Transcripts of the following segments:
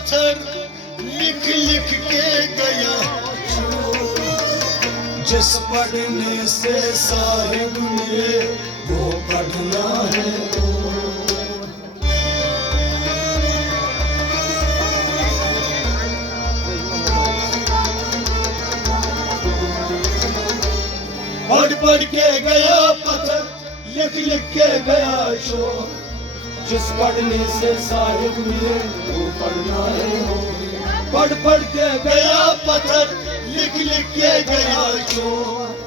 पत्थर लिख लिख के गया चोर। जिस पढ़ने से साहिब मिले वो पढ़ना है पढ़ पढ़ के गया पत्थर लिख लिख के गया चोर। जिस पढ़ने से साहिब मिले वो पढ़ना है पढ़ पढ़ के गया पत्थर लिख लिख के गया चोर।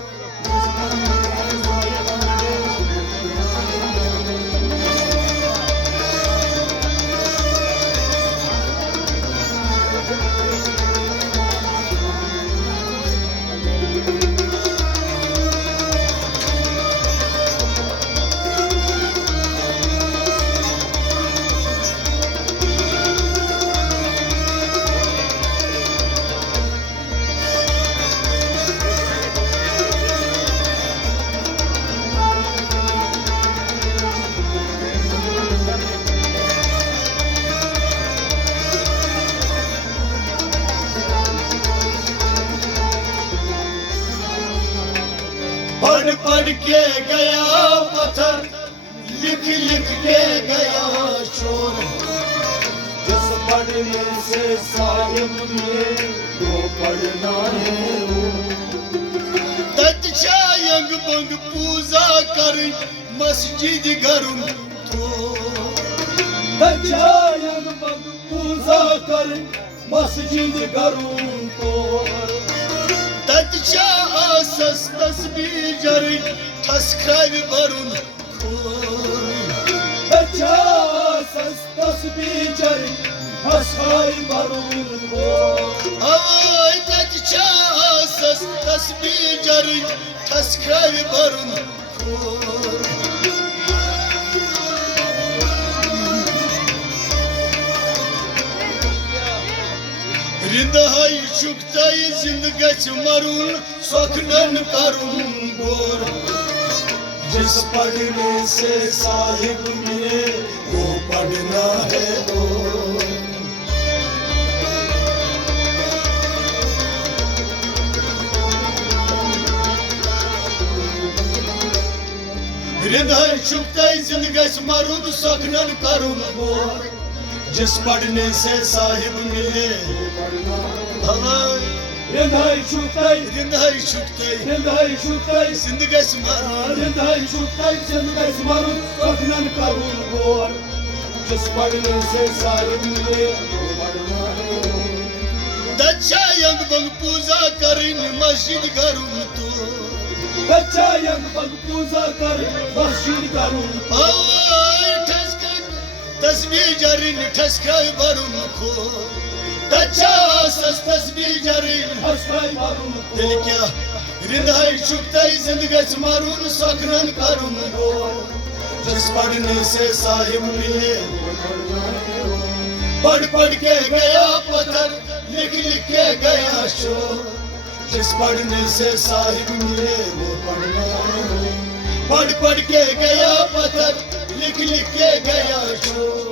पढ़ पढ़ के गया पत्थर लिख लिख के गया चोर। जिस पढ़ने से साहिब मिले वो पढ़ना है तत्छायंग बंग पूजा कर मस्जिद घरुन तो तत्छायंग बंग पूजा कर मस्जिद घरुन तो तत्छा आसस तस्बीह जरी ठसखाव बरुन तत्छा आसस तस्बीह जरी ठसखाव बरुन अवय तत्छा आसस तस्बीह जरी ठसखाव बरुन रिंदहाई चुकताई जिंदगी मरून सखनन करून गोर। जिस पढ़ने से साहिब मिले वो पढ़ना है रिंदहाई चुकताई जिंदगी मरून सखनन करून गोर। जिस पढ़ने से साहिब मिले रिंदाई छुकताई रिंदाई छुकताई रिंदाई छुकताई जिंदगी स्मारून रिंदाई छुकताई जिंदगी स्मारून सखनन करून गोर। जिस पढ़ने से साहिब मिले तत्छा यंग बंग पूजा करिन मस्जिद घरुन तो तत्छा यंग बंग पूजा कर मस्जिद घरुन तो तस्बीह जरीन ठसखाव बरुन खो तत्छा आसस तस्बीह जरीन ठसखाव बरुन दिल क्या रिंदाई चुकताई जिंदगी मारून सखनन करून गोर। जिस पढ़ने से साहिब मिले पढ़ पढ़ के गया पत्थर लिख लिख के गया चोर। जिस पढ़ने से साहिब मिले वो पढ़ना पढ़ पढ़ के गया पत्थर लिख लिख के गया चोर।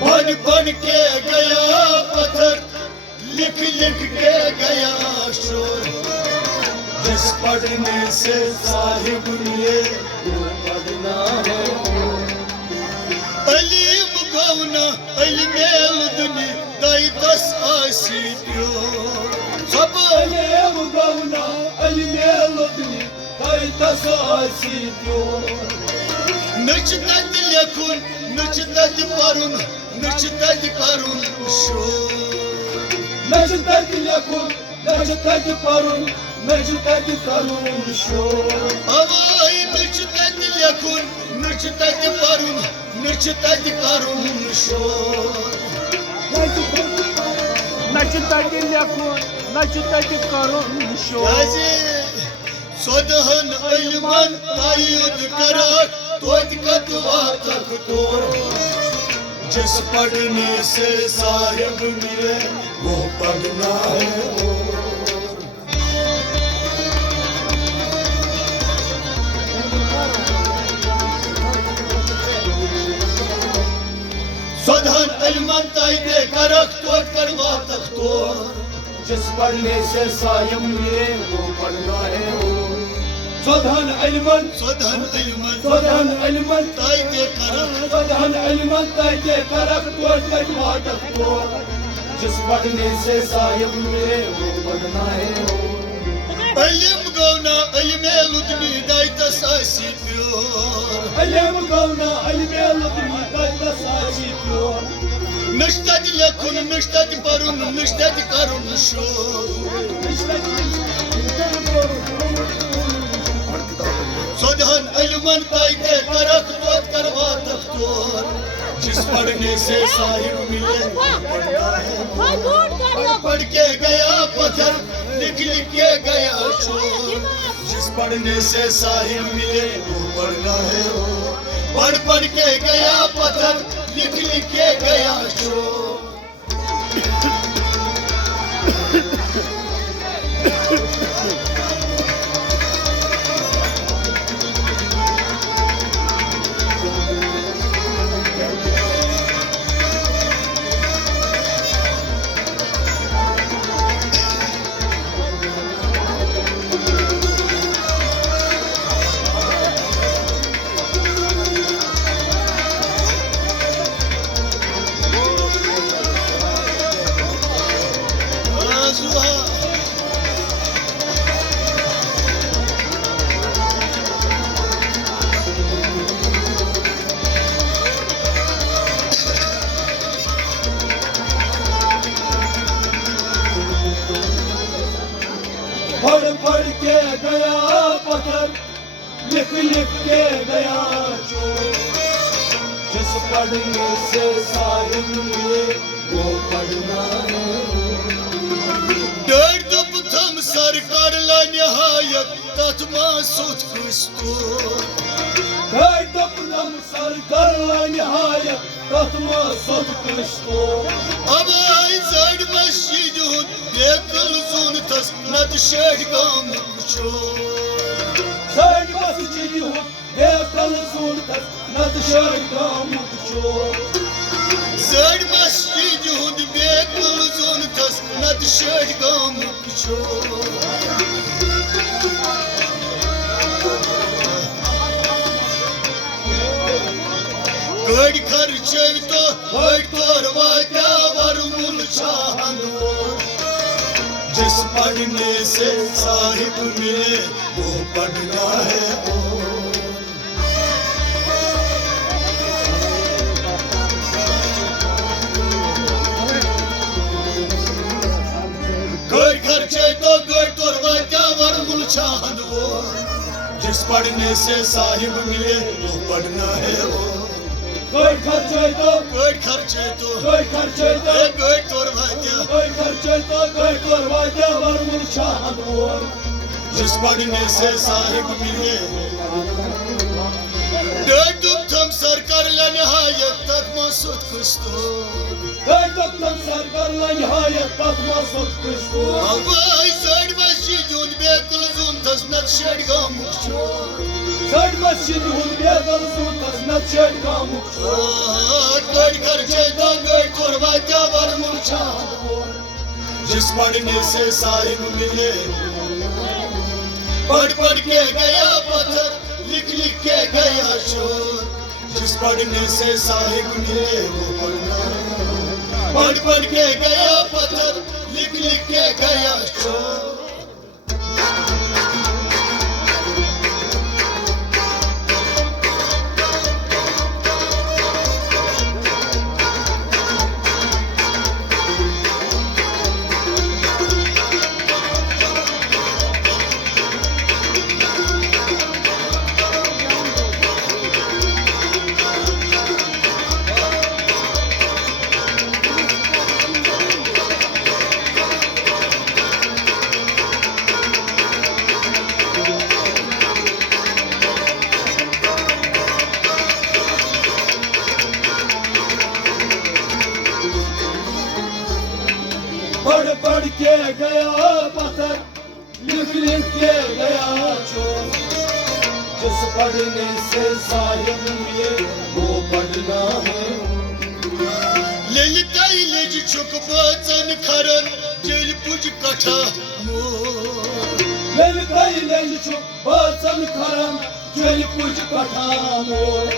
पढ़ पढ़ के गया पत्थर लिख लिख के गया शोर। जिस पढ़ने से साहिब मिले वो पढ़ना है अलीम गौना अलीमेल दुनी दाई दस आसी प्यो सब अलीम गौना अलीमेल दुनी दाई दस आसी प्यो नच तद लेखुन नच तद परुन नच तद करुन शोर Mecdet yakun, mecdet parun, mecdet karun şor. Avay mecdet yakun, mecdet parun, mecdet karun şor. Mecdet yakun, mecdet karun şor. Yazi sodahan ilman tayyid karak, Tod कतवा तक तोर जिस पढ़ने से साहिब मिले वो पढ़ना है सदहन इल्मन ताइदे करक तोद करवा तक तोर जिस पढ़ने से साहिब मिले वो पढ़ना है صدهن علما صدهن علما ताइदे करक صدهن علما ताइदे करक तोड़ करवा तक तोड़ जिस पढ़ने से साहिब मिले वो पढ़ना है इल्म गौना इल्मे लुदमी दाइता सासी प्योर इल्म गौना इल्मे लुदमी दाइता सासी प्योर नष्टद लकुन नष्टद परुन नष्टद करुन शो सदहन इल्मन ताइदे करक तोद करवा तक तोर जिस पढ़ने से साहिब मिले पढ़ के गया पत्थर लिख लिख के गया चोर जिस पढ़ने से साहिब मिले वो पढ़ना है पढ़ पढ़ के गया पत्थर लिख लिख के गया चोर पढ़ पढ़ के गया पत्थर लिख लिख के गया चोर जिस पढ़ने से साहिब मिले वो पढ़ना है डेढ़ दुप थम सरकार ला निहायत तत्मा सुत क्रिस्तो डेढ़ दुप थम सरकार ला निहायत तत्मा सुत क्रिस्तो अब आई जड़ मस्जिद बेकल सुन तस नद शेड गाम कुछो जड़ मस्जिद बेकल सुन तस नद शेड गाम कुछो जड़ मस्जिद बेकल सुन तस नद शेड गाम कुछो गड़ खर्चे तो गड़ तोर वाजा वरमुल चाहनो जिस पढ़ने से साहिब मिले वो पढ़ना है गड़ खर्चे तो गड़ तोर वाजा वरमुल चाहनो जिस पढ़ने से साहिब मिले वो पढ़ना है कोई खर्चे तो कोई खर्चे तो कोई खर्चे तो कोई तोर वाजा कोई खर्चे तो कोई करवाया वरमुल शाहनोर जिस पढ़ने से साहिब मिले डेढ़ दुप थम सरकार ला निहायत तक मसूद कुस्तो डेढ़ दुप थम सरकार ला निहायत तक मसूद कुस्तो अवाई जड़ मस्जिद जुन बेकुल जुन तस नत शेड गाम कुछो जड़ मस्जिद जुन बेकुल जुन तस नत शेड गाम कुछो गड़ खर्चे तो गड़ तोर वाजा वरमुल शाहनोर जिस पढ़ने से साहिब मिले पढ़ पढ़ के गया पत्थर लिख लिख के गया शोर जिस पढ़ने से साहिब मिले वो पढ़ना पढ़ पढ़ के गया पत्थर लिख लिख के गया शोर के गया पत्थर, लिख लिख के गया चोर। जिस पढ़ने से साहिब मिले वो पढ़ना है। ललिताई लज छुक बचन खरन जेल पुज कठा मोर। ललिताई लज छुक बचन खरन जेल पुज कठा मोर।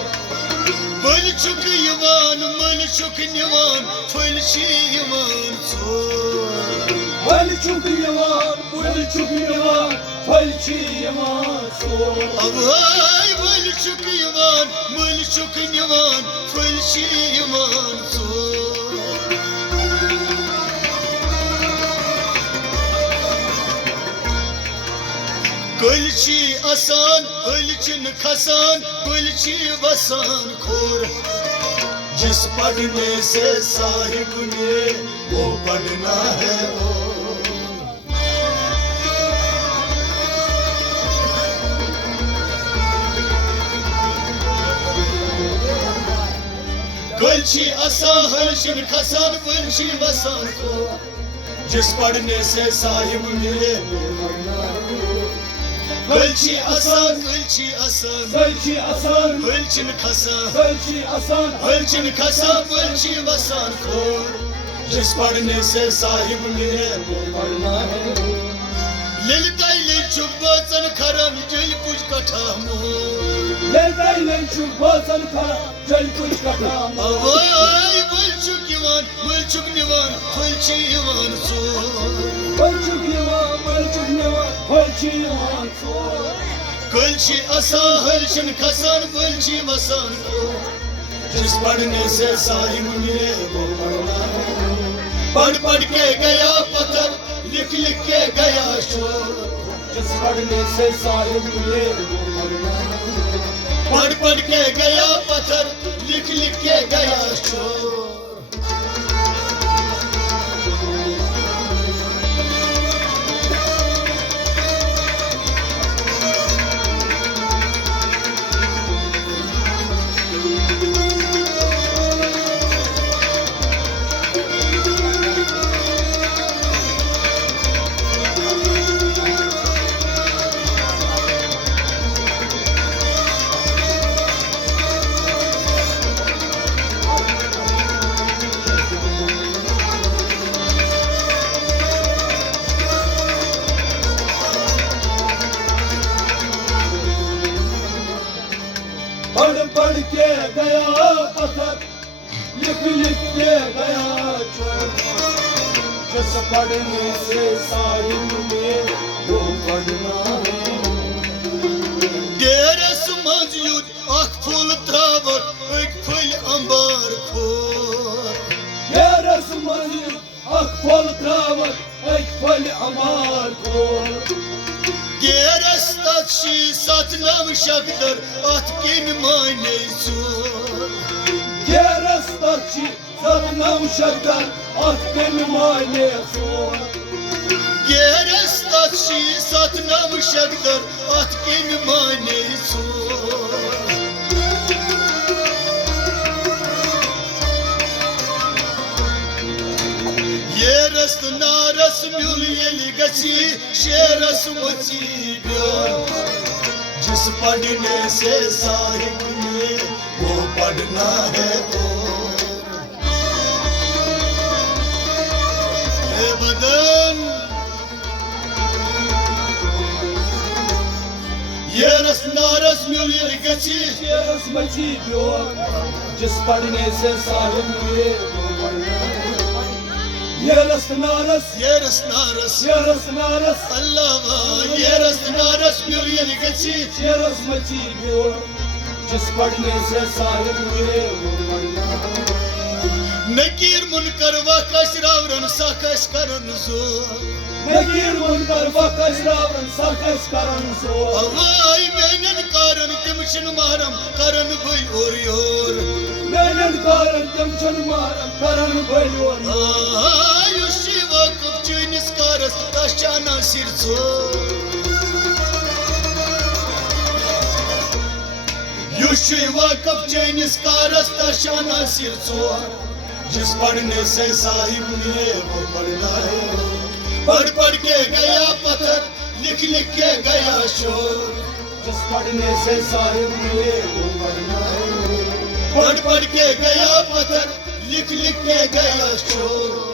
बल छुक यवान मल छुक निवान फल छी यवान चोर। बल छुक यवान फल छुक निवान फल छी यवान चोर। अब हाय बल छुक यवान मल छुक निवान फल छी यवान चोर। कल छी आसान कल छिन खसान कल छी वसान खोर। जिस पढ़ने से साहिब ने वो पढ़ना है वो। कल छी आसान हल छिन खसान कल छी वसान खोर। जिस पढ़ने से साहिब मिले वो पढ़ना है। कलची आसान कलची आसान कलची आसान कलचिन खसान कलची आसान कलचिन खसान कलची वसान खोर। जिस पढ़ने से साहिब मिले वो पढ़ना है। ललिताई लज छुक बचन खरन जेल पुज कठा मोर। ललिताई लज छुक बचन खरन जेल पुज कठा मोर। अवय बल छुक यवान मल छुक निवान फल छी यवान चोर। बल छुक यवान मल छुक निवान फल छी यवान चोर। कलची आसान हल छिन खसान कलची वसान खोर। जिस पढ़ने से साहिब मिले वो पढ़ना है। पढ़ पढ़ के गया पत्थर लिख लिख के गया शोर। जिस पढ़ने से साहिब मिले वो पढ़ना है। पढ़ पढ़ के गया पत्थर लिख लिख के गया शोर। पढ़ पढ़ के गया पत्थर, लिख लिख के गया चोर। जिस पढ़ने से साहिब में वो पढ़ना है। डेरस मंज युद अख फूल त्रावत एक फल अंबार खोर। डेरस मंज युद अख फूल त्रावत एक फल अंबार खोर। डेरस तत्शी सतनाम शक्दर अथ किन माने चोर। डेरस तत्शी सतनाम शक्दर अथ किन माने चोर। डेरस तत्शी सतनाम शक्दर अथ किन माने चोर। ये रस्त नारस म्यूल येली गची शेरस मची ब्योर। जिस पढ़ने से साहिब मिले वो पढ़ना है और। ए बदन ये रस नारस म्यूल येली गची शेरस मची ब्योर। जिस पढ़ने से साहिब मिले वो पढ़ना है। ये रस नारस ये रस नारस ये रस नारस अल्लाह ये रस नारस म्यूल येली गची शेरस मची ब्योर। जिस पढ़ने से साहिब मिले वो पढ़ना है। नकीर मुनकर वाकश रावरन साकश करन जोर। नकीर मुनकर वाकश रावरन साकश करन जोर। अवाई मेनन कारण तिम छिन मारम करन भई और योर। मेनन कारण तिम छिन मारम करन भई और योर। आयुषी वकफ चीनिस कारस तशाना सिर जोर। युषी वकफ चीनिस कारस तशाना सिर जोर। जिस पढ़ने से साहिब मिले वो पढ़ना है। पढ़ पढ़ के गया पत्थर, लिख लिख के गया शोर। जिस पढ़ने से साहिब मिले वो पढ़ना है। पढ़ पढ़ के गया पत्थर, लिख लिख के गया शोर।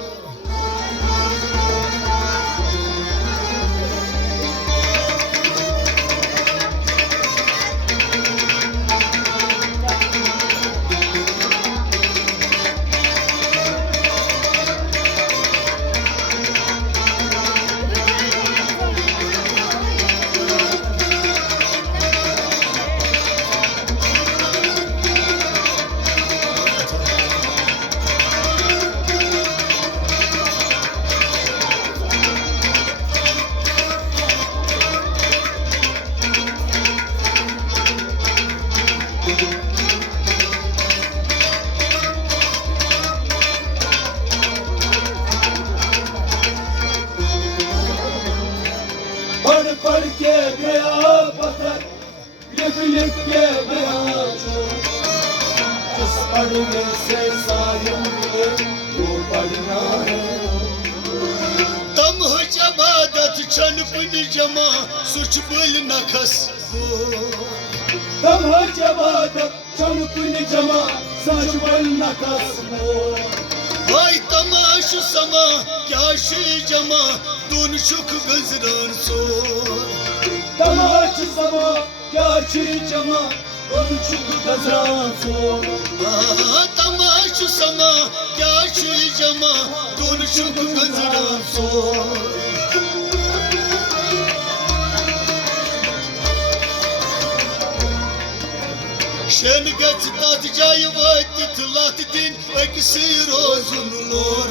पढ़ पढ़ के गया पत्थर, लिख लिख के गया शोर। जिस पढ़ने से साहिब मिले वो पढ़ना है। तम हो जबादत छन पुन जमा, सुच बुल नखस तब हो जबादत चल कुन जमा, सच बल नकस हो। भाई तमाश समा, क्या शी जमा, दून शुख गजरान सो। तमाश समा क्या छी जमा, उन शुभ गजरान सो। तमाश समा, क्या शी जमा, दून शुख गजरान सो। Şen geç tat cayı vakit lat din ekisi rozun lor.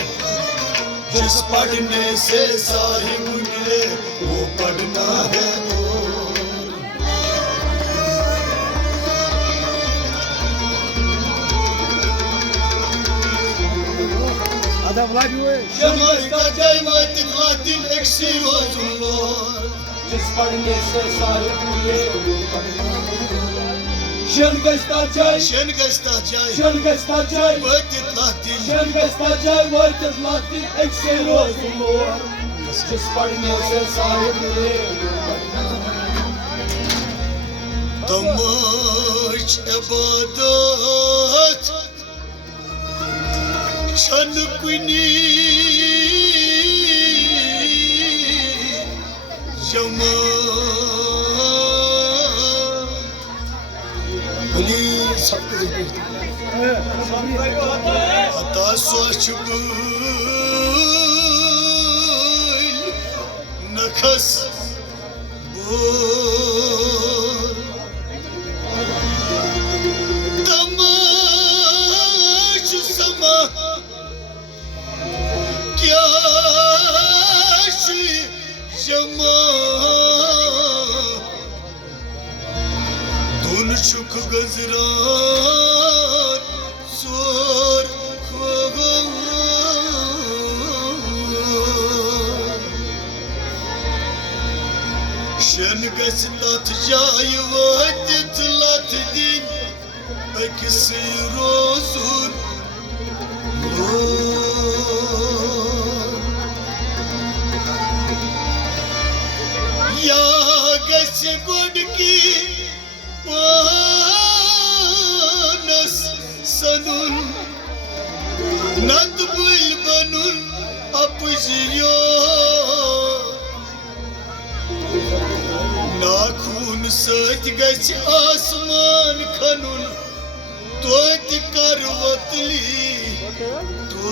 जिस पढ़ने से साहिब मिले वो पढ़ना है और। Şen geç cayı vakit lat din ekisi rozun lor. जिस पढ़ने से साहिब मिले वो पढ़ना है। Şen gesta cay, Şen geç tat cayı şen gesta cay, vakit lat din. şen gesta cay, vartık latin ekseri olsun Lord. जिस पढ़ने से साहिब मिले वो पढ़ना है। Tamaş ibadet Şan kuni Jama Ali sabkı Hata suaç bul Nakas bul Tamaş sama Kya şi jama Dun şuk gazran Sor khagan Şen gastat jay vakit lat din Ekisi rozun Ya gasi godki panas sanun Nat bulbanun apjiyo Nakhun sat gasi asman khanun Toit karvatli to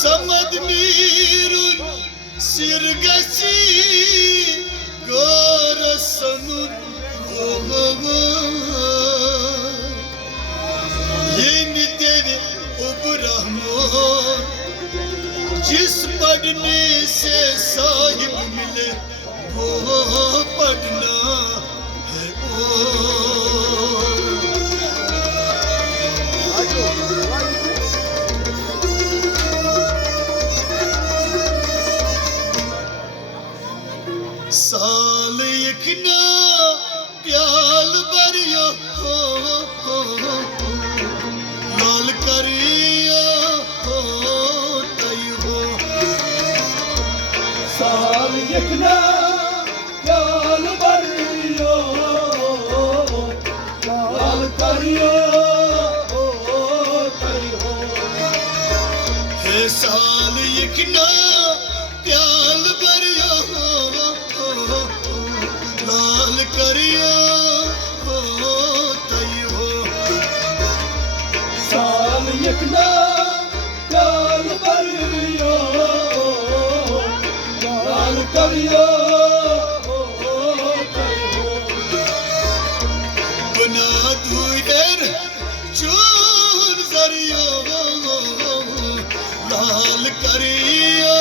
Samad mirun sirgasi garasanun Yeni devi o Brahman Jis padne se sahib mile wo padna hai o साल इखना प्याल बरियो लाल करियो लिखना ख्याल भरियो लाल करियो साल यकना प्याल भरियो लाल करियो तई हो साल यकना प्याल भरियो लाल करियो बना दूर चूर जरियो लाल करियो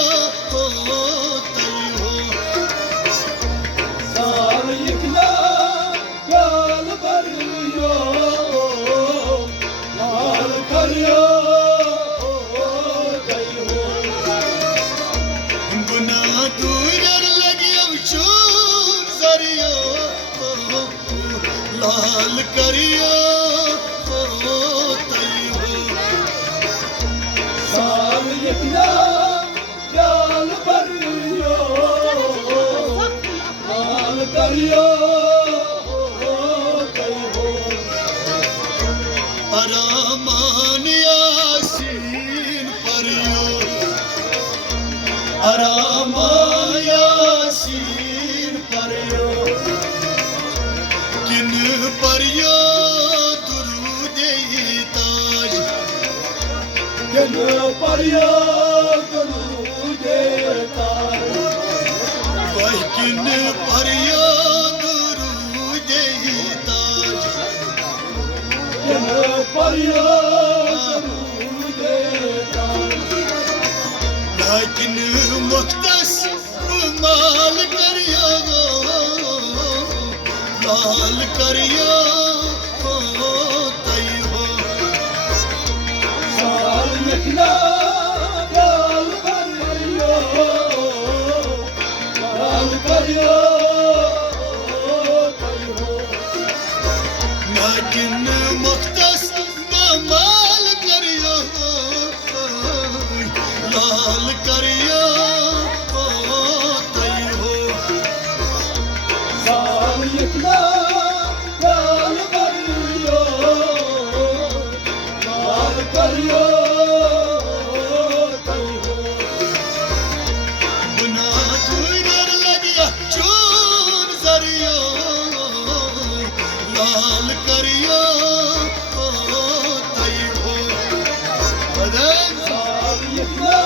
तई हो साल यकना प्याल भरियो लाल करियो गुना दूर लगियो चूर जरियो लाल करियो तई हो साल यकना प्याल भरियो लाल करियो अरामान यासीन परियो अरामान यासीन परियो किन परियो दुरूदे ताज किन परियो दुरूदे ताज वह किन परियो दुरूदे ताज किन परियो दुरूदे ताज लेकिन मुख्तस माल करियो लाल करियो तई हो साल यकना प्याल भरियो लाल करियो लेकिन मुख्तस माल करियो लाल करियो तई हो साल यकना प्याल भरियो लाल करियो गुना दूर लगिया चूर जरियो लाल करियो तई हो बदन साल यकना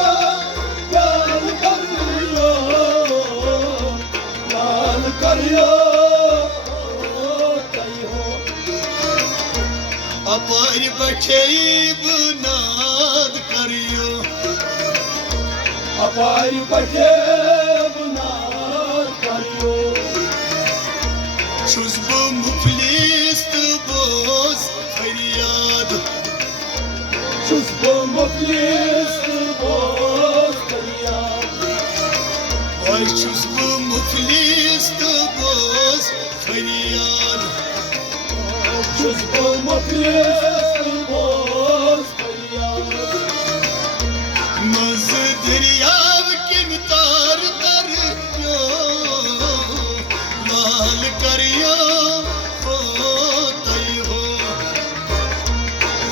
प्याल भरियो लाल करियो अपार बैठे बुनाद करियो अपार बटे बुनाद करियो छुस बो मुफलिस बोस फरियाद शुस्बो मुफलिस बोस करिया ओए छुस बो मुफलिस बोस फरियाद शुस्बो मुफलिस बोस करिया मज दरियाव के तार करियो लाल करियो तई हो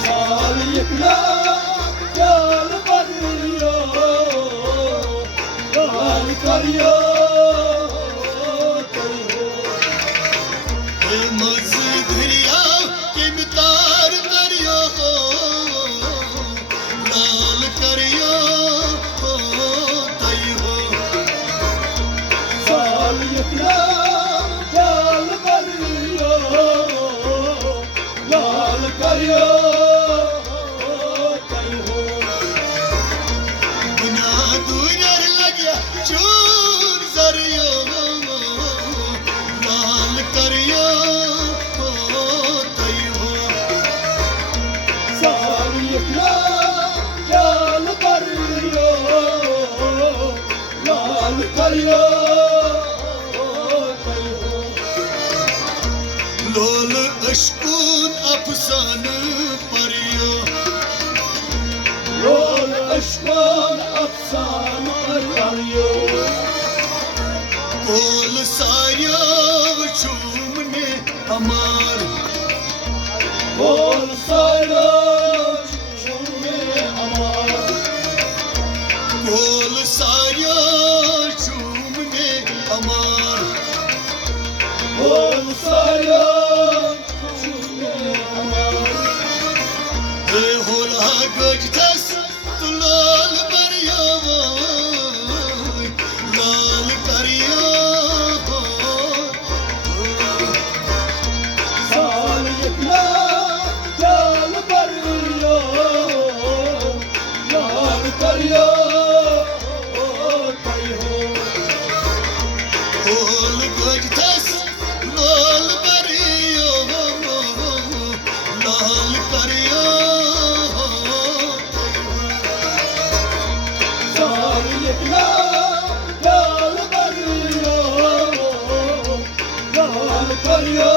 साल यकना प्याल भरियो लाल करियो मज दरियाव के तार करियो लाल करियो तई हो साल यकना प्याल भरियो लाल करियो गुना दूर लगिया चूर जरियो लाल करियो तई हो साल यकना प्याल भरियो लाल करियो लोल अशकून अफसान परियो रोल अशकान अफसान करियो बोल सारियो चूमने अमर बोल सारो चूमे अमर बोल सारियो चूमने अमर बोल सारो चूमे अमर हे होला गजतस तुलाल बरियो लाल करियो साल इतना लाल करियो लाल करियो कई हो होल गजतस लाल बरियो लाल करियो साल इतना लाल करियो लाल करियो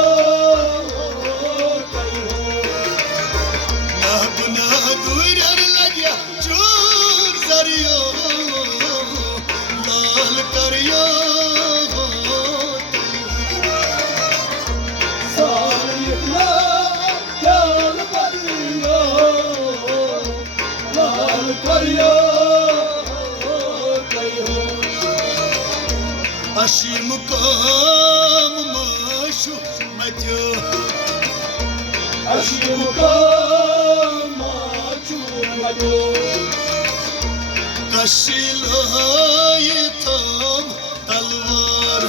कई हो ना दूर लगिया चूर जरियो लाल करियो साल इतना लाल करियो लाल करियो कई हो अशीम काम माशु मजो अशीम का माचू मजो कशिलाय थम तलवार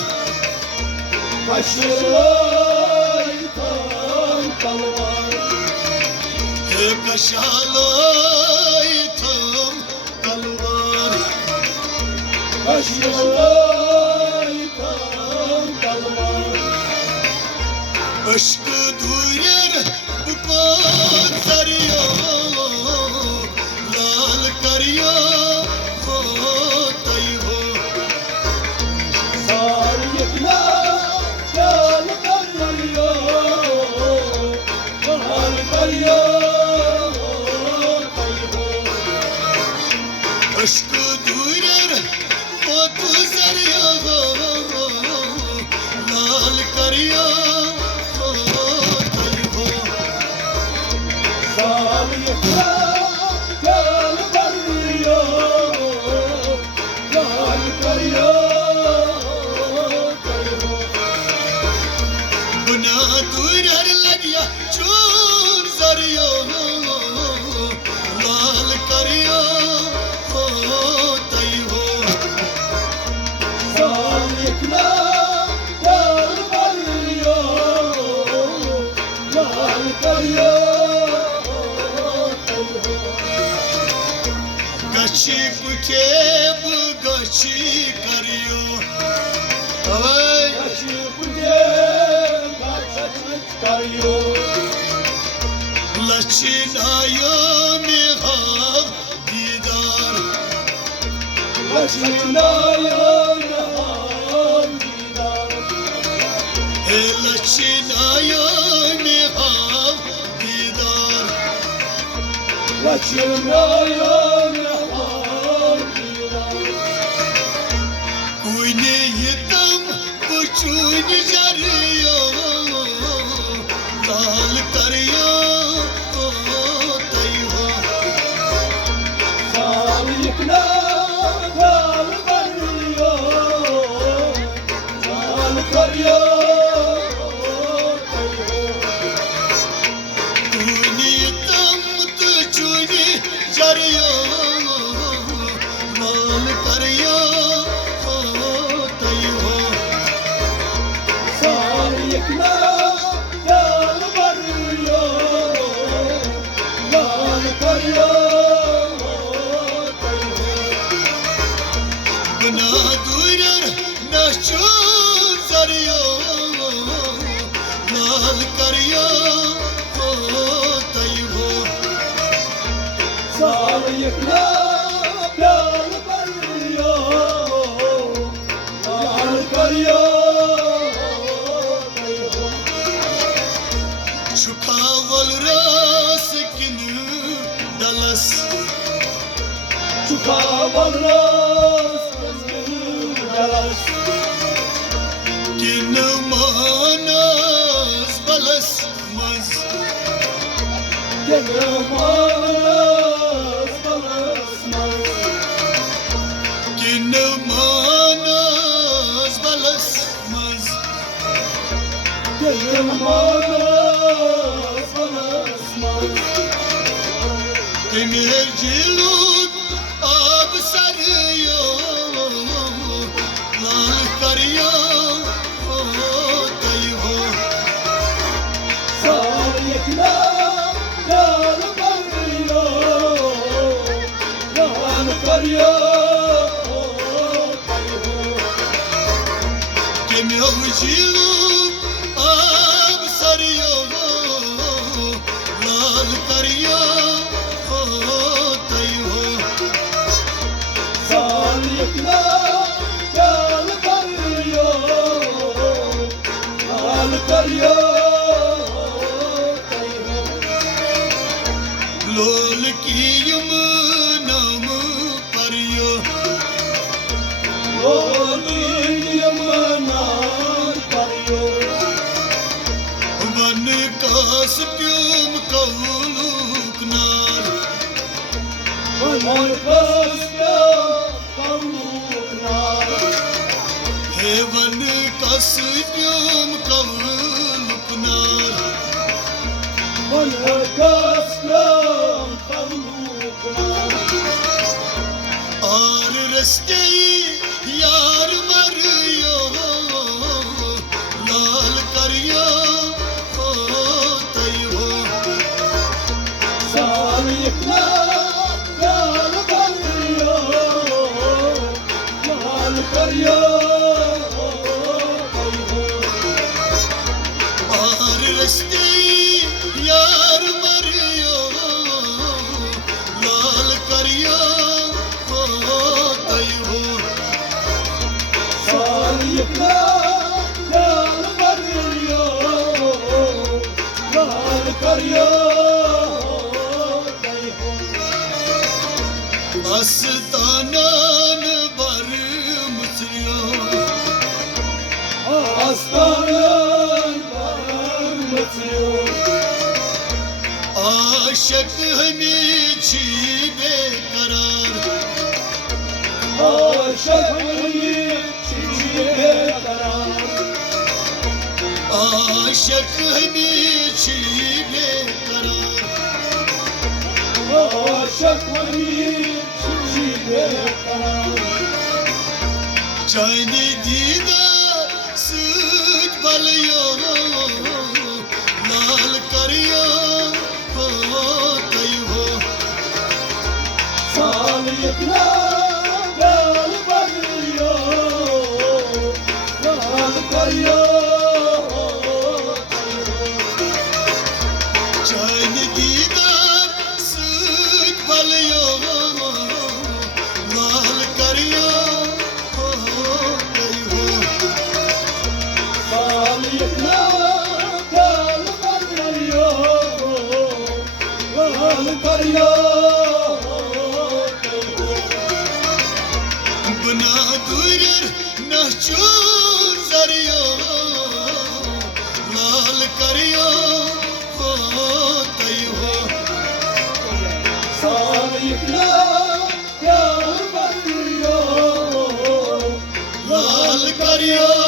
कशलाई थान तलवार हे कशालाय थम तलवार कशलाई थान तलवार अश्क दूर बुकोत सरियो लाल करियो हो तई हो साल इतना लाल करियो लाल करियो कई हो अश्क दूर बुकोत सरियो लाल करियो हो तई हो साल इतना लाल करियो लाल करियो कई हो गुना दूर लगिया चूर जरियो लाल करियो हो तई हो साल इतना लाल करियो लाल करियो कई हो गची पुके गची करियो ओए कशी पुजे गाछ करियो लचनायो में हाव दीदार लक्ष्मीनायो नहान दीदार हे लचनायो में हाव दीदार लक्ष्मीनायो नहान दीदार कोई ने ये तम पुचून जरियो लाल करियो हो तई हो साल इतना लाल करियो लाल करियो कई हो तूने तम तुचूनी जरियो लाल करियो हो तई हो साल इतना लाल करियो लाल करियो कई हो गुना दूर नशू जरियो लाल करियो हो तई हो साल इतना लाल करियो लाल करियो कई हो छुपावल रास किनु डलस चुकावल रास jealous Gelmez balasmaz Kinmanız balasmaz Gelmez balasmaz Demircilik ab sarıyor Lal karıyor Tayho Sarıyıkla yal karıyor Yal karıyor Demircilik ab sarıyor Lal karıyor Tayho Sarıyıkla yal karıyor Yal karıyor लोल की यमुना परियो वन कास क्यों कौलुक नार हे one कास क्यों कौलुक नार और रस्ते यार मरियो लाल करियो तैयो और रस्ते यार मरियो लाल करियो तैयो अस्तानान बर मुसरियो आशक हमें छी बेकरार आशक हमें छी बेकरार चांदी दीदार सूट बलियो लाल करियो तैयो चांदी दीदार सूट बलियो लाल करियो तैयो बना दुर नचूर जरियो लाल करियो तैयो लाल करियो